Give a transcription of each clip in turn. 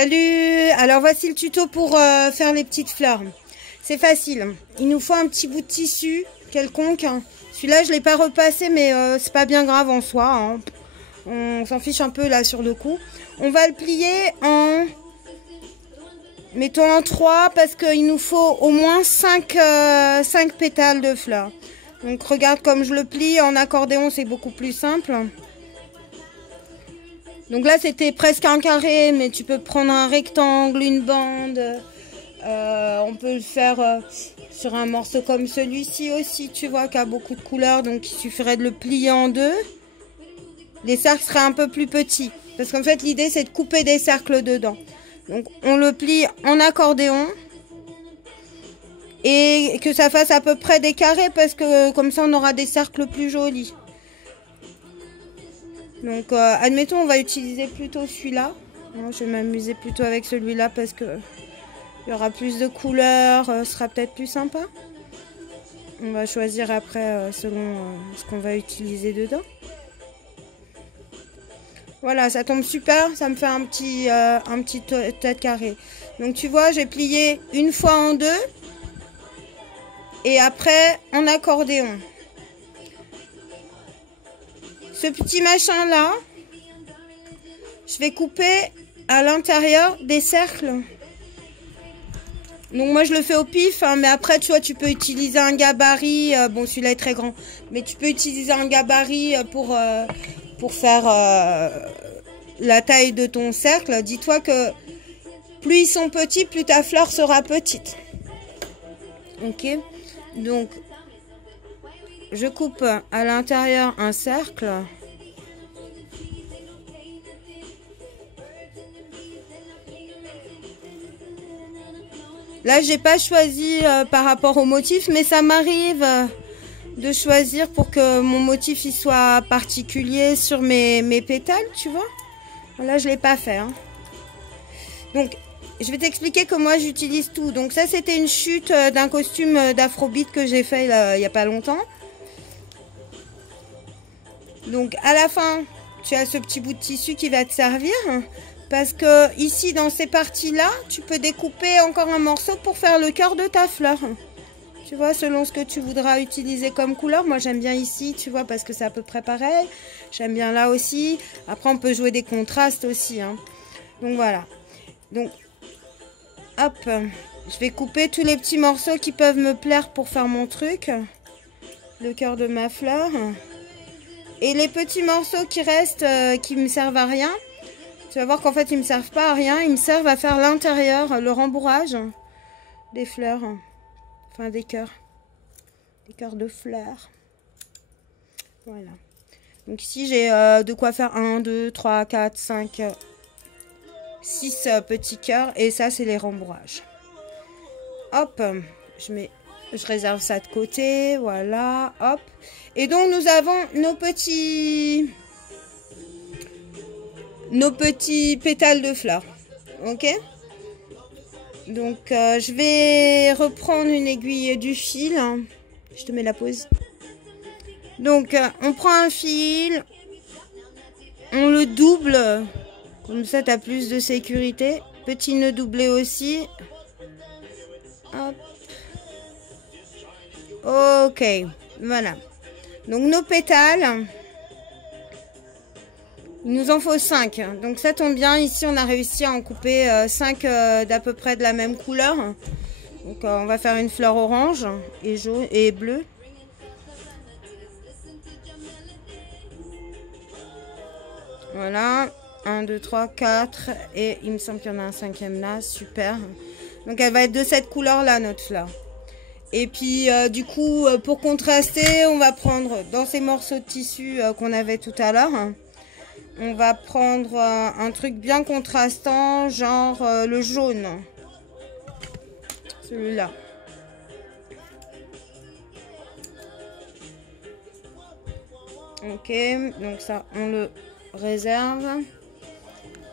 Salut! Alors voici le tuto pour faire les petites fleurs. C'est facile. Il nous faut un petit bout de tissu quelconque. Celui-là, je ne l'ai pas repassé, mais c'est pas bien grave en soi. Hein. On s'en fiche un peu là sur le coup. On va le plier en... Mettons en 3 parce qu'il nous faut au moins 5 pétales de fleurs. Donc regarde comme je le plie. En accordéon, c'est beaucoup plus simple. Donc là, c'était presque un carré, mais tu peux prendre un rectangle, une bande. On peut le faire sur un morceau comme celui-ci aussi, tu vois, qui a beaucoup de couleurs. Donc il suffirait de le plier en deux. Les cercles seraient un peu plus petits. Parce qu'en fait, l'idée, c'est de couper des cercles dedans. Donc on le plie en accordéon. Et que ça fasse à peu près des carrés, parce que comme ça, on aura des cercles plus jolis. Donc, admettons, on va utiliser plutôt celui-là. Je vais m'amuser plutôt avec celui-là parce que il y aura plus de couleurs, ce sera peut-être plus sympa. On va choisir après selon ce qu'on va utiliser dedans. Voilà, ça tombe super, ça me fait un petit tête carré. Donc, tu vois, j'ai plié une fois en deux et après en accordéon. Ce petit machin là, je vais couper à l'intérieur des cercles. Donc moi je le fais au pif, hein, mais après tu vois tu peux utiliser un gabarit. Bon celui-là est très grand, mais tu peux utiliser un gabarit pour faire la taille de ton cercle. Dis-toi que plus ils sont petits, plus ta fleur sera petite. Ok, donc je coupe à l'intérieur un cercle. Là, j'ai pas choisi par rapport au motif, mais ça m'arrive de choisir pour que mon motif il soit particulier sur mes pétales, tu vois. Là, je l'ai pas fait. Hein. Donc, je vais t'expliquer que moi, j'utilise tout. Donc, ça, c'était une chute d'un costume d'Afrobeat que j'ai fait il y a pas longtemps. Donc à la fin, tu as ce petit bout de tissu qui va te servir. Parce que ici, dans ces parties-là, tu peux découper encore un morceau pour faire le cœur de ta fleur. Tu vois, selon ce que tu voudras utiliser comme couleur. Moi, j'aime bien ici, tu vois, parce que c'est à peu près pareil. J'aime bien là aussi. Après, on peut jouer des contrastes aussi. Hein. Donc voilà. Donc, hop. Je vais couper tous les petits morceaux qui peuvent me plaire pour faire mon truc. Le cœur de ma fleur. Et les petits morceaux qui restent, qui me servent à rien, tu vas voir qu'en fait, ils me servent pas à rien. Ils me servent à faire l'intérieur, le rembourrage des fleurs. Enfin, des cœurs. Des cœurs de fleurs. Voilà. Donc ici, j'ai de quoi faire 1, 2, 3, 4, 5, 6 petits cœurs. Et ça, c'est les rembourrages. Hop, je réserve ça de côté, voilà, hop. Et donc, nous avons nos petits pétales de fleurs, ok. Donc, je vais reprendre une aiguille du fil. Je te mets la pause. Donc, on prend un fil, on le double, comme ça, tu as plus de sécurité. Petit nœud doublé aussi. Hop. Ok, voilà. Donc nos pétales, il nous en faut 5. Donc ça tombe bien, ici on a réussi à en couper 5 d'à peu près de la même couleur. Donc on va faire une fleur orange et jaune et bleu. Voilà, 1, 2, 3, 4 et il me semble qu'il y en a un 5e là, super. Donc elle va être de cette couleur là notre fleur. Et puis du coup pour contraster on va prendre dans ces morceaux de tissu qu'on avait tout à l'heure, on va prendre un truc bien contrastant genre le jaune, celui-là. Ok, donc ça on le réserve.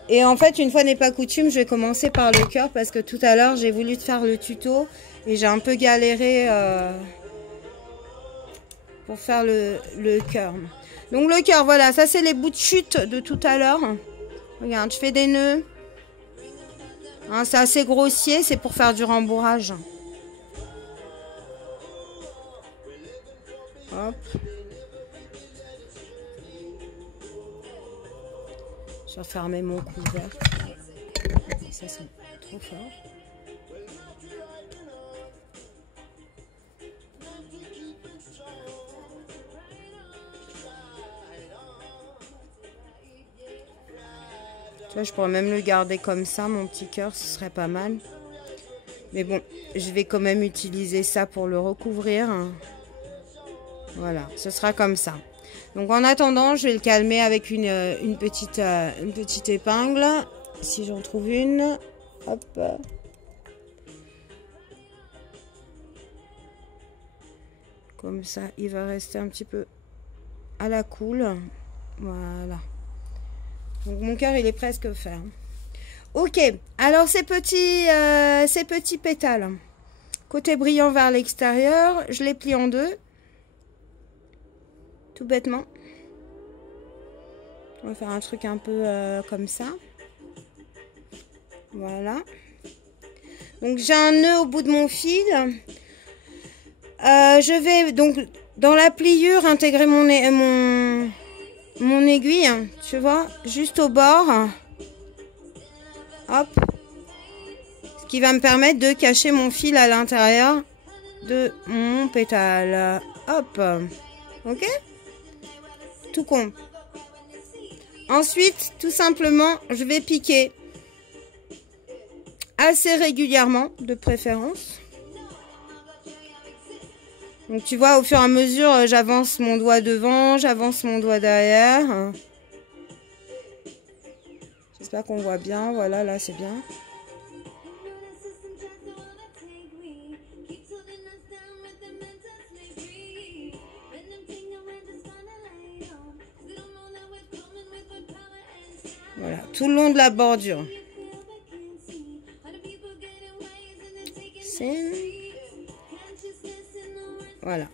Et en fait, une fois n'est pas coutume, je vais commencer par le cœur parce que tout à l'heure, j'ai voulu te faire le tuto et j'ai un peu galéré pour faire le cœur. Donc le cœur, voilà, ça c'est les bouts de chute de tout à l'heure. Regarde, je fais des nœuds. Hein, c'est assez grossier, c'est pour faire du rembourrage. Hop. Je vais refermer mon couvercle. Ça c'est trop fort. Tu vois, je pourrais même le garder comme ça, mon petit cœur, ce serait pas mal. Mais bon, je vais quand même utiliser ça pour le recouvrir. Voilà, ce sera comme ça. Donc en attendant, je vais le calmer avec une petite épingle. Si j'en trouve une. Hop. Comme ça, il va rester un petit peu à la cool. Voilà. Donc mon cœur, il est presque fait. Ok, alors ces petits pétales. Côté brillant vers l'extérieur, je les plie en deux. Tout bêtement. On va faire un truc un peu comme ça. Voilà. Donc j'ai un nœud au bout de mon fil. Je vais donc dans la pliure intégrer mon aiguille, tu vois, juste au bord. Hop. Ce qui va me permettre de cacher mon fil à l'intérieur de mon pétale. Hop. Ok? Tout con. Ensuite, tout simplement, je vais piquer assez régulièrement, de préférence. Donc tu vois, au fur et à mesure, j'avance mon doigt devant, j'avance mon doigt derrière. J'espère qu'on voit bien. Voilà, là c'est bien. Voilà, tout le long de la bordure. Voilà.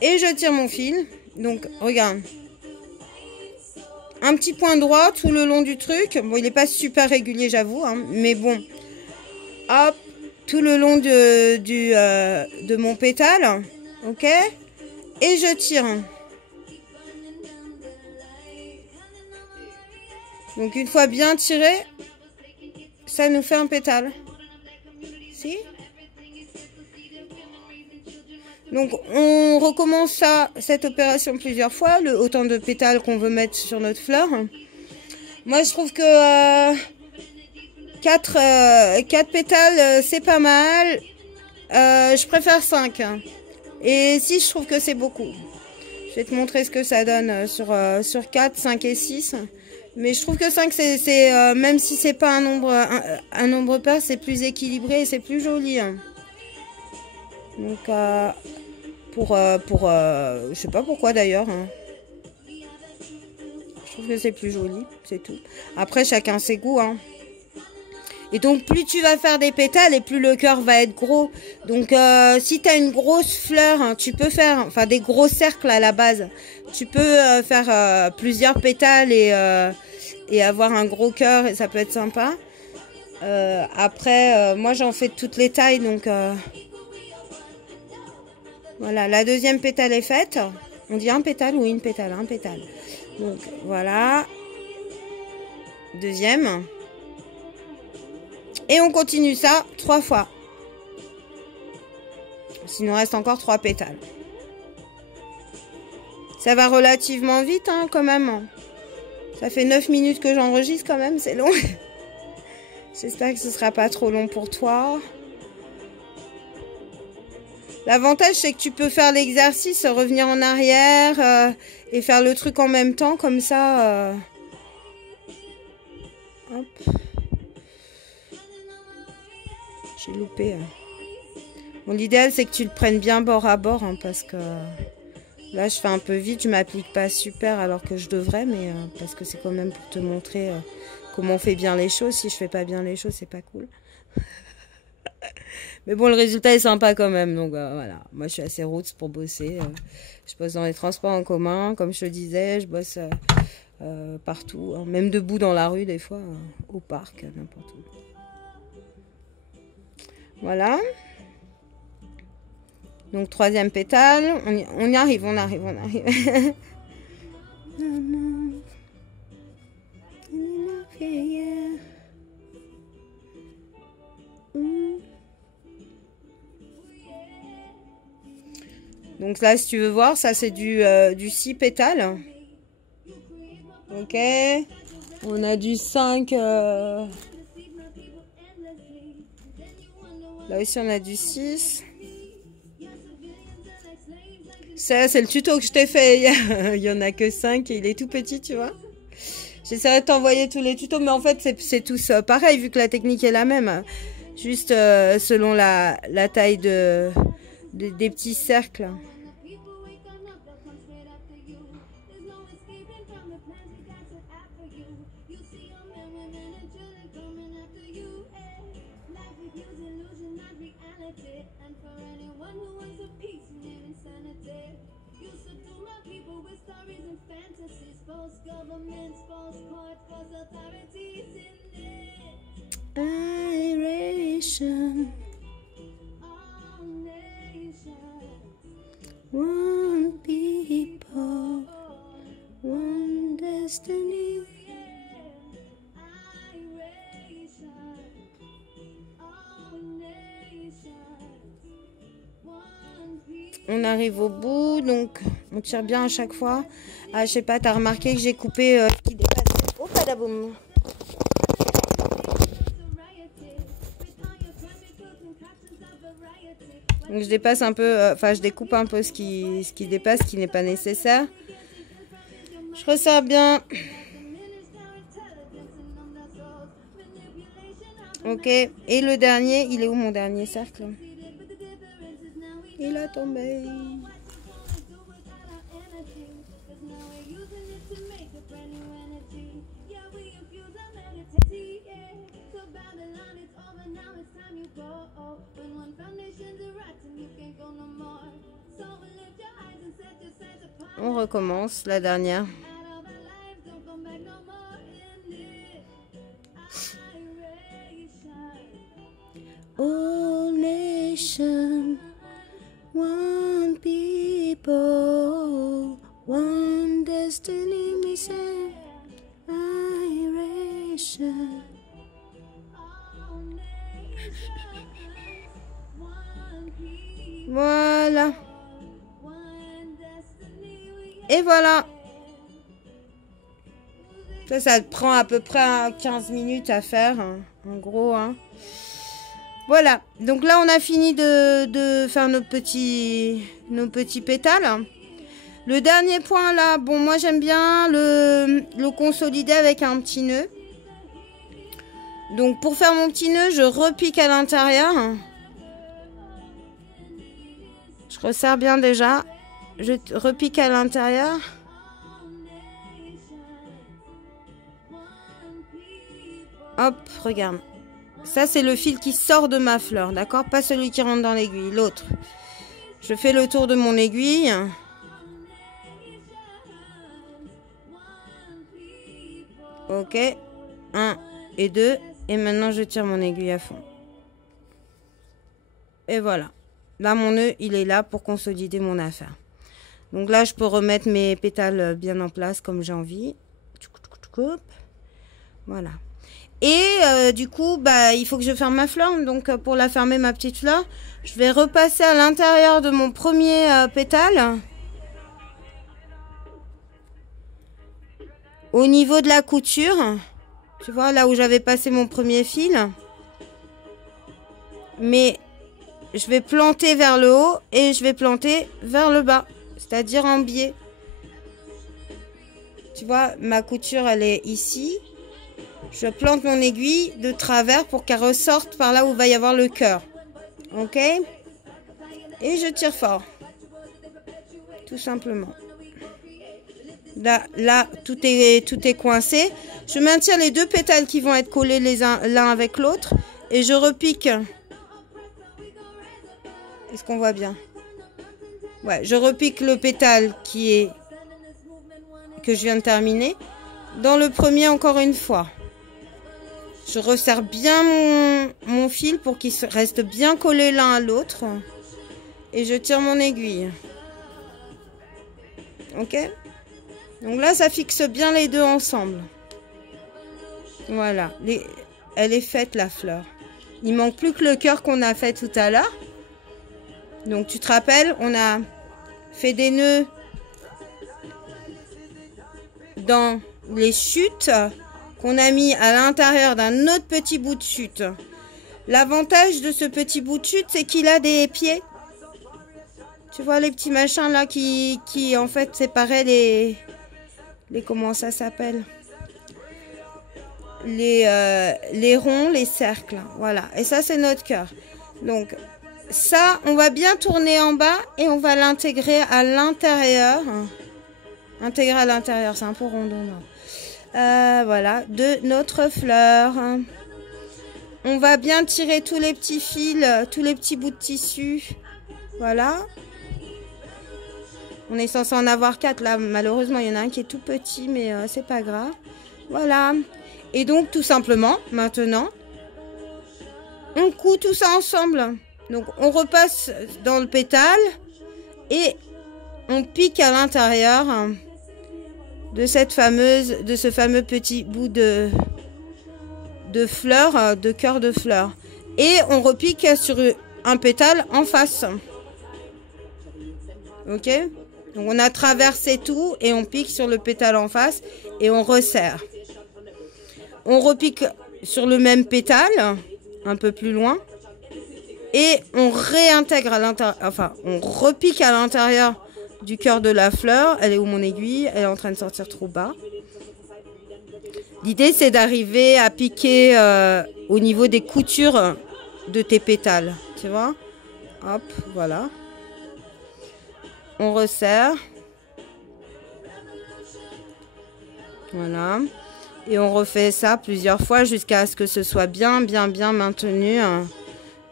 Et je tire mon fil. Donc, regarde. Un petit point droit tout le long du truc. Bon, il n'est pas super régulier, j'avoue. Hein, mais bon. Hop. Tout le long de mon pétale. Ok. Et je tire. Donc, une fois bien tiré, ça nous fait un pétale. Si? Donc, on recommence cette opération plusieurs fois, autant de pétales qu'on veut mettre sur notre fleur. Moi, je trouve que 4 pétales, c'est pas mal. Je préfère 5. Et 6, je trouve que c'est beaucoup. Je vais te montrer ce que ça donne sur 4, 5 et 6. Mais je trouve que 5, c'est même si c'est pas un nombre pair, c'est plus équilibré et c'est plus joli. Donc, je sais pas pourquoi d'ailleurs. Je trouve que c'est plus joli, c'est tout. Après, chacun ses goûts. Et donc, plus tu vas faire des pétales et plus le cœur va être gros. Donc, si tu as une grosse fleur, tu peux faire des gros cercles à la base. Tu peux faire plusieurs pétales et avoir un gros cœur et ça peut être sympa. Après, moi, j'en fais de toutes les tailles. Donc, voilà, la deuxième pétale est faite. On dit un pétale ou une pétale? Un pétale. Donc, voilà. Deuxième. Et on continue ça 3 fois. S'il nous reste encore 3 pétales. Ça va relativement vite, quand même. Ça fait 9 minutes que j'enregistre quand même, c'est long. J'espère que ce sera pas trop long pour toi. L'avantage, c'est que tu peux faire l'exercice, revenir en arrière et faire le truc en même temps, comme ça. Hop. J'ai loupé. Bon, l'idéal, c'est que tu le prennes bien bord à bord, parce que là, je fais un peu vite. Je m'applique pas super alors que je devrais, mais parce que c'est quand même pour te montrer comment on fait bien les choses. Si je fais pas bien les choses, c'est pas cool. Mais bon, le résultat est sympa quand même. Donc voilà, moi je suis assez roots pour bosser. Je bosse dans les transports en commun, comme je te disais. Je bosse partout, hein, même debout dans la rue des fois, au parc, n'importe où. Voilà. Donc troisième pétale. On y arrive, on arrive, on arrive. Donc là, si tu veux voir, ça c'est du 6 pétales. Ok. On a du 5. Là aussi, on a du 6. Ça, c'est le tuto que je t'ai fait. Il y en a que 5 et il est tout petit, tu vois. J'essaierai de t'envoyer tous les tutos, mais en fait, c'est tous pareil, vu que la technique est la même. Juste selon la taille des petits cercles. One people, one destiny. On arrive au bout, donc on tire bien à chaque fois. Ah, je sais pas, t'as remarqué que j'ai coupé ce qui dépasse. Oh, padaboum. Donc je dépasse un peu, enfin je découpe un peu ce qui dépasse, ce qui n'est pas nécessaire. Je resserre bien. Ok, et le dernier, il est où mon dernier cercle? Il a tombé. On recommence la dernière. All nation, one people, one destiny, mission, iration. Voilà. Et voilà. Ça te prend à peu près 15 minutes à faire, hein, en gros. Hein. Voilà. Donc là, on a fini de faire nos petits pétales. Le dernier point là, bon, moi j'aime bien le consolider avec un petit nœud. Donc pour faire mon petit nœud, je repique à l'intérieur. Je resserre bien déjà. Je repique à l'intérieur. Hop, regarde. Ça, c'est le fil qui sort de ma fleur, d'accord? Pas celui qui rentre dans l'aiguille, l'autre. Je fais le tour de mon aiguille. Ok. 1 et 2. Et maintenant, je tire mon aiguille à fond. Et voilà. Là, mon nœud, il est là pour consolider mon affaire. Donc là, je peux remettre mes pétales bien en place comme j'ai envie. Voilà. Et du coup, bah, il faut que je ferme ma fleur. Donc pour la fermer, ma petite fleur, je vais repasser à l'intérieur de mon premier pétale. Au niveau de la couture. Tu vois, là où j'avais passé mon premier fil. Mais je vais planter vers le haut et je vais planter vers le bas. C'est-à-dire en biais. Tu vois, ma couture, elle est ici. Je plante mon aiguille de travers pour qu'elle ressorte par là où va y avoir le cœur. Ok? Et je tire fort. Tout simplement. Là, tout est coincé. Je maintiens les deux pétales qui vont être collés l'un avec l'autre. Et je repique Est-ce qu'on voit bien? Ouais, je repique le pétale que je viens de terminer. Dans le premier, encore une fois. Je resserre bien mon fil pour qu'il reste bien collé l'un à l'autre. Et je tire mon aiguille. Ok? Donc là, ça fixe bien les deux ensemble. Voilà. Elle est faite, la fleur. Il manque plus que le cœur qu'on a fait tout à l'heure. Donc, tu te rappelles, on a fait des nœuds dans les chutes qu'on a mis à l'intérieur d'un autre petit bout de chute. L'avantage de ce petit bout de chute, c'est qu'il a des pieds. Tu vois les petits machins là qui en fait séparaient les comment ça s'appelle? Les ronds, les cercles. Voilà. Et ça, c'est notre cœur. Donc, ça, on va bien tourner en bas et on va l'intégrer à l'intérieur. Intégrer à l'intérieur, c'est un peu rondonnant. Voilà, de notre fleur. On va bien tirer tous les petits fils, tous les petits bouts de tissu. Voilà. On est censé en avoir 4 là. Malheureusement, il y en a un qui est tout petit, mais c'est pas grave. Voilà. Et donc, tout simplement, maintenant, on coud tout ça ensemble. Donc, on repasse dans le pétale et on pique à l'intérieur de ce fameux petit bout de fleur, de cœur de fleur. Et on repique sur un pétale en face. Ok? Donc, on a traversé tout et on pique sur le pétale en face et on resserre. On repique sur le même pétale, un peu plus loin. Et on réintègre à l'intérieur, enfin, on repique à l'intérieur du cœur de la fleur. Elle est où mon aiguille? Elle est en train de sortir trop bas. L'idée, c'est d'arriver à piquer au niveau des coutures de tes pétales. Tu vois? Hop, voilà. On resserre. Voilà. Et on refait ça plusieurs fois jusqu'à ce que ce soit bien maintenu.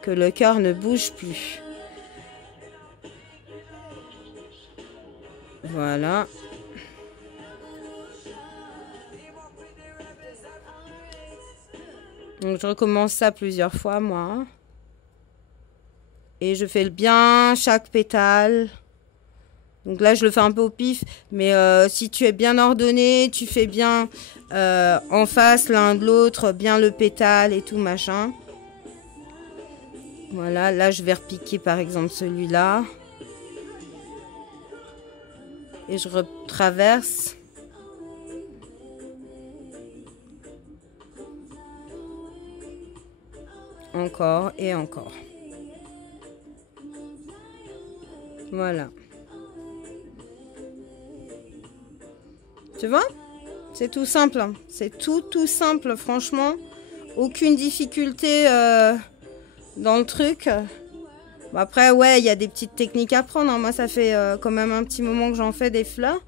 Que le cœur ne bouge plus. Voilà. Donc je recommence ça plusieurs fois moi. Et je fais bien chaque pétale. Donc là je le fais un peu au pif. Mais si tu es bien ordonné, tu fais bien en face l'un de l'autre, bien le pétale et tout machin. Voilà, là je vais repiquer par exemple celui-là. Et je retraverse. Encore et encore. Voilà. Tu vois? C'est tout simple. Hein. C'est tout simple, franchement. Aucune difficulté dans le truc. Bon, après, ouais, il y a des petites techniques à prendre. Hein. Moi, ça fait quand même un petit moment que j'en fais des fleurs.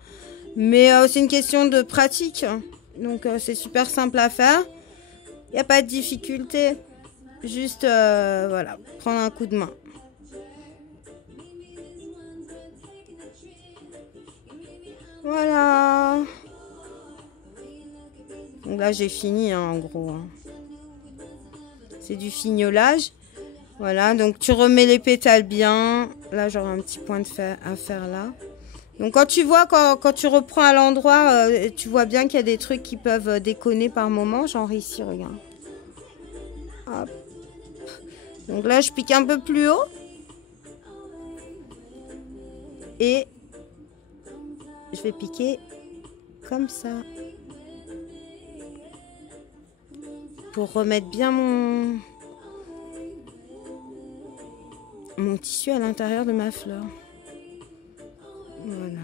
Mais c'est une question de pratique. Donc, c'est super simple à faire. Il n'y a pas de difficulté. Juste, voilà, prendre un coup de main. Voilà. Donc là, j'ai fini, hein, en gros. Hein. C'est du fignolage. Voilà, donc tu remets les pétales bien. Là, j'aurai un petit point à faire là. Donc quand tu vois, quand tu reprends à l'endroit, tu vois bien qu'il y a des trucs qui peuvent déconner par moment. Genre ici, regarde. Hop. Donc là, je pique un peu plus haut. Et je vais piquer comme ça. Pour remettre bien mon tissu à l'intérieur de ma fleur. Voilà.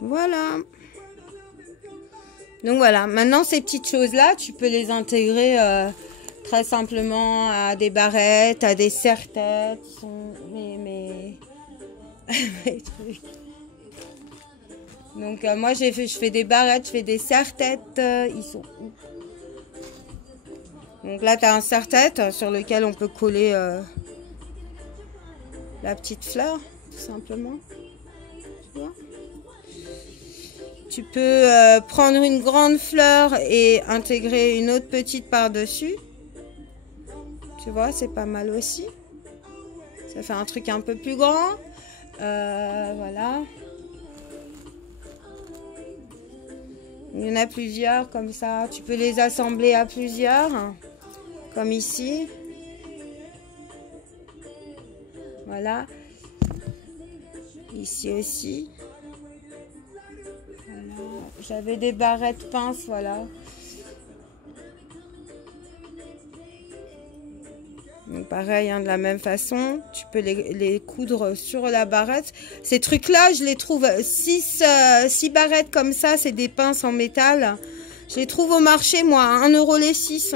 Voilà. Donc voilà, maintenant ces petites choses-là, tu peux les intégrer très simplement à des barrettes, à des serre-têtes, mes trucs. Donc moi je fais des barrettes, je fais des serre-têtes, ils sont où? Donc là tu as un serre-tête sur lequel on peut coller la petite fleur, tout simplement. Tu vois? Tu peux prendre une grande fleur et intégrer une autre petite par-dessus. Tu vois, c'est pas mal aussi. Ça fait un truc un peu plus grand. Voilà. Il y en a plusieurs comme ça. Tu peux les assembler à plusieurs. Comme ici. Voilà. Ici aussi. Voilà. J'avais des barrettes pinces, voilà. Donc pareil, hein, de la même façon, tu peux les coudre sur la barrette. Ces trucs-là, je les trouve 6 barrettes comme ça, c'est des pinces en métal. Je les trouve au marché, moi, à 1 € les 6.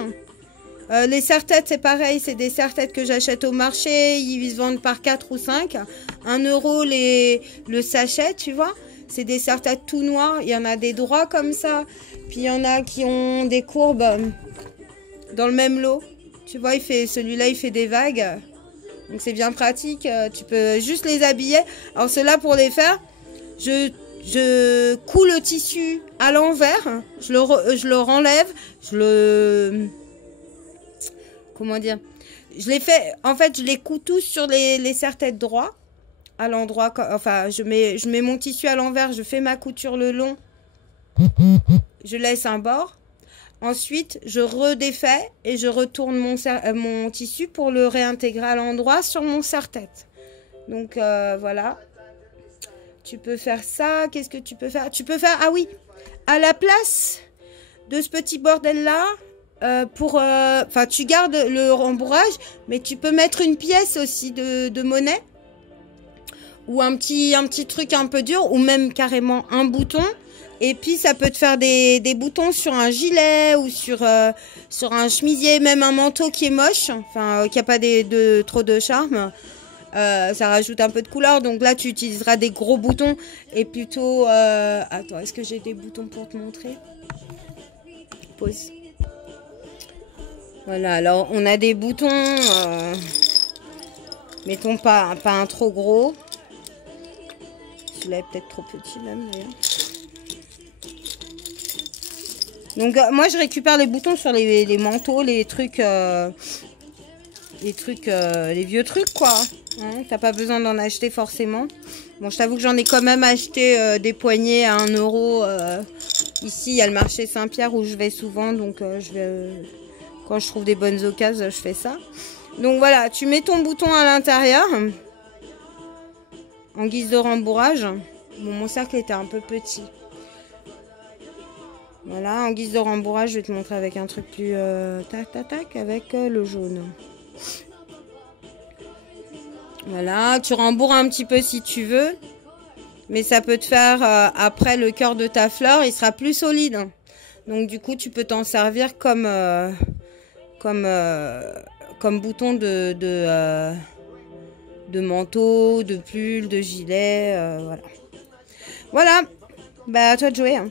Les serre-têtes, c'est pareil, c'est des serre-têtes que j'achète au marché. Ils se vendent par 4 ou 5. 1 € le sachet, tu vois. C'est des serre-têtes tout noirs. Il y en a des droits comme ça. Puis il y en a qui ont des courbes dans le même lot. Tu vois, celui-là, il fait des vagues. Donc, c'est bien pratique. Tu peux juste les habiller. Alors, ceux-là, pour les faire, je couds le tissu à l'envers. Je le renlève. Comment dire? Je les fais... En fait, je les couds tous sur les serre-têtes droits. À l'endroit... Enfin, je mets mon tissu à l'envers. Je fais ma couture le long. Je laisse un bord. Ensuite, je redéfais et je retourne mon tissu pour le réintégrer à l'endroit sur mon serre-tête. Donc, voilà. Tu peux faire ça. Qu'est-ce que tu peux faire? Tu peux faire... Ah oui, à la place de ce petit bordel-là, enfin, tu gardes le rembourrage, mais tu peux mettre une pièce aussi de monnaie. Ou un petit truc un peu dur, ou même carrément un bouton. Et puis, ça peut te faire des boutons sur un gilet ou sur un chemisier, même un manteau qui est moche, enfin, qui n'a pas trop de charme. Ça rajoute un peu de couleur. Donc là, tu utiliseras des gros boutons et plutôt... Attends, est-ce que j'ai des boutons pour te montrer? Pause. Voilà, alors, on a des boutons... mettons pas un trop gros. Celui-là est peut-être trop petit même, d'ailleurs. Donc moi je récupère les boutons sur les manteaux, les vieux trucs quoi. Hein, t'as pas besoin d'en acheter forcément. Bon, je t'avoue que j'en ai quand même acheté des poignets à 1 €. Ici il y a le marché Saint-Pierre où je vais souvent, donc quand je trouve des bonnes occasions, je fais ça. Donc voilà, tu mets ton bouton à l'intérieur en guise de rembourrage. Bon, mon cercle était un peu petit. Voilà, en guise de rembourrage, je vais te montrer avec un truc plus tac, avec le jaune. Voilà, tu rembourres un petit peu si tu veux. Mais ça peut te faire, après le cœur de ta fleur, il sera plus solide. Donc du coup, tu peux t'en servir comme bouton de manteau, de pull, de gilet. Voilà. Voilà, bah à toi de jouer. Hein.